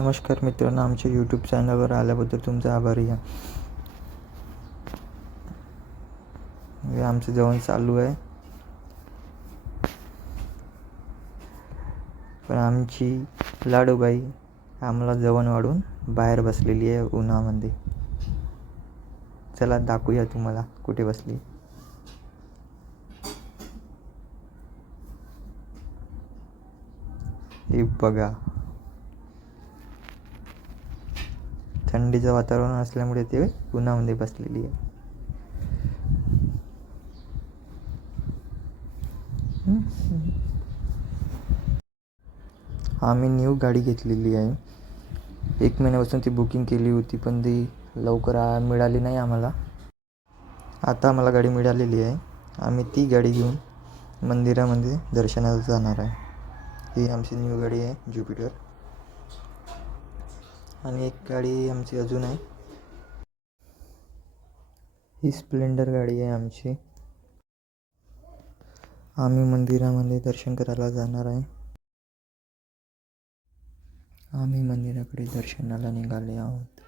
नमस्कार मित्रांनो, आमच्या यूट्यूब चॅनलवर आल्याबद्दल तुमचा आभारी आहे. हे आमचं जेवण चालू आहे, पण आमची लाडूबाई आम्हाला जेवण वाढून बाहेर बसलेली आहे उन्हामध्ये. चला दाखवूया तुम्हाला कुठे बसली. हे बघा, थंडीचं वातावरण असल्यामुळे ते उन्हामध्ये बसलेली आहे. आम्ही न्यू गाडी घेतलेली आहे. 1 महिन्यापासून ती बुकिंग केली होती, पण ती लवकर मिळाली नाही आम्हाला. आता आम्हाला गाडी मिळालेली आहे. आम्ही ती गाडी घेऊन मंदिरामध्ये दर्शनाला जाणार आहे. ही आमची न्यू गाडी आहे, ज्युपिटर. आणि एक गाडी आमची अजून आहे, ही स्प्लेंडर गाडी आहे आमची. आम्ही मंदिरामध्ये दर्शन करायला जाणार आहे. आम्ही मंदिराकडे दर्शनाला निघाले आहोत.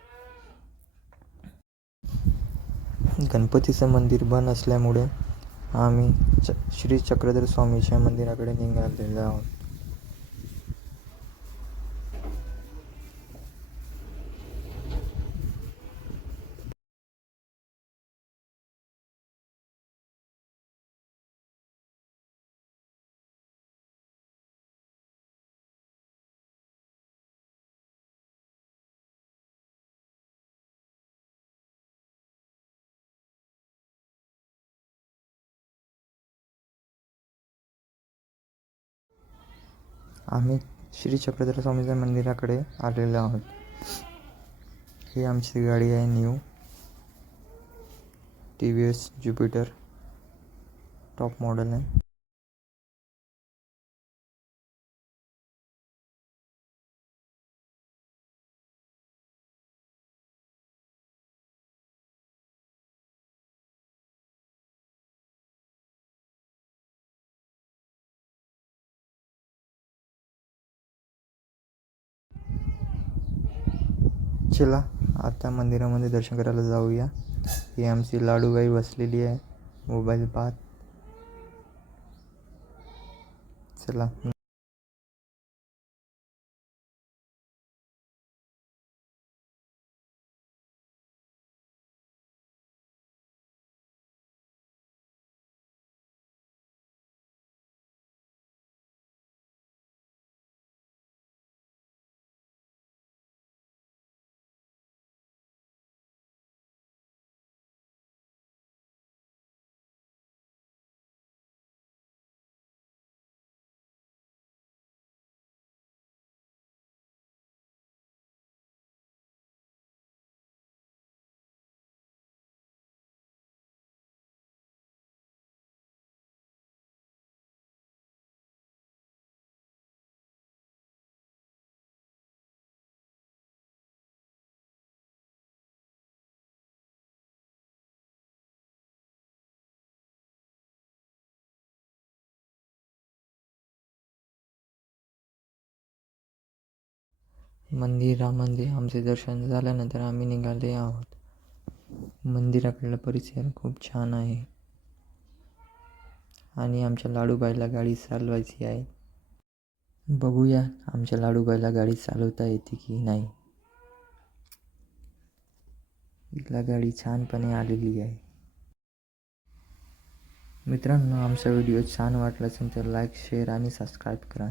गणपतीचं मंदिर बंद असल्यामुळे आम्ही श्री चक्रधर स्वामीच्या मंदिराकडे निघालेलो आहोत. आम्ही श्री चक्रधर स्वामीच्या मंदिराकडे आलेलो आहोत. ही आमची गाडी आहे, new TVS Jupiter, top model आहे. चला आता मंदिरामध्ये दर्शन करायला जाऊया. ही आमची लाडूबाई बसलेली आहे मोबाईल पाहत. चला. मंदिरामध्ये आमचे दर्शन झाल्यानंतर आम्ही निघाले आहोत. मंदिराकडला परिसर खूप छान आहे आणि आमच्या लाडूबाईला गाडी चालवायची आहे. बघूया आमच्या लाडूबाईला गाडी चालवता येते की नाही. तिला गाडी छानपणे आलेली आहे. मित्रांनो, आमचा व्हिडिओ छान वाटला असेल तर लाईक, शेअर आणि सबस्क्राईब करा.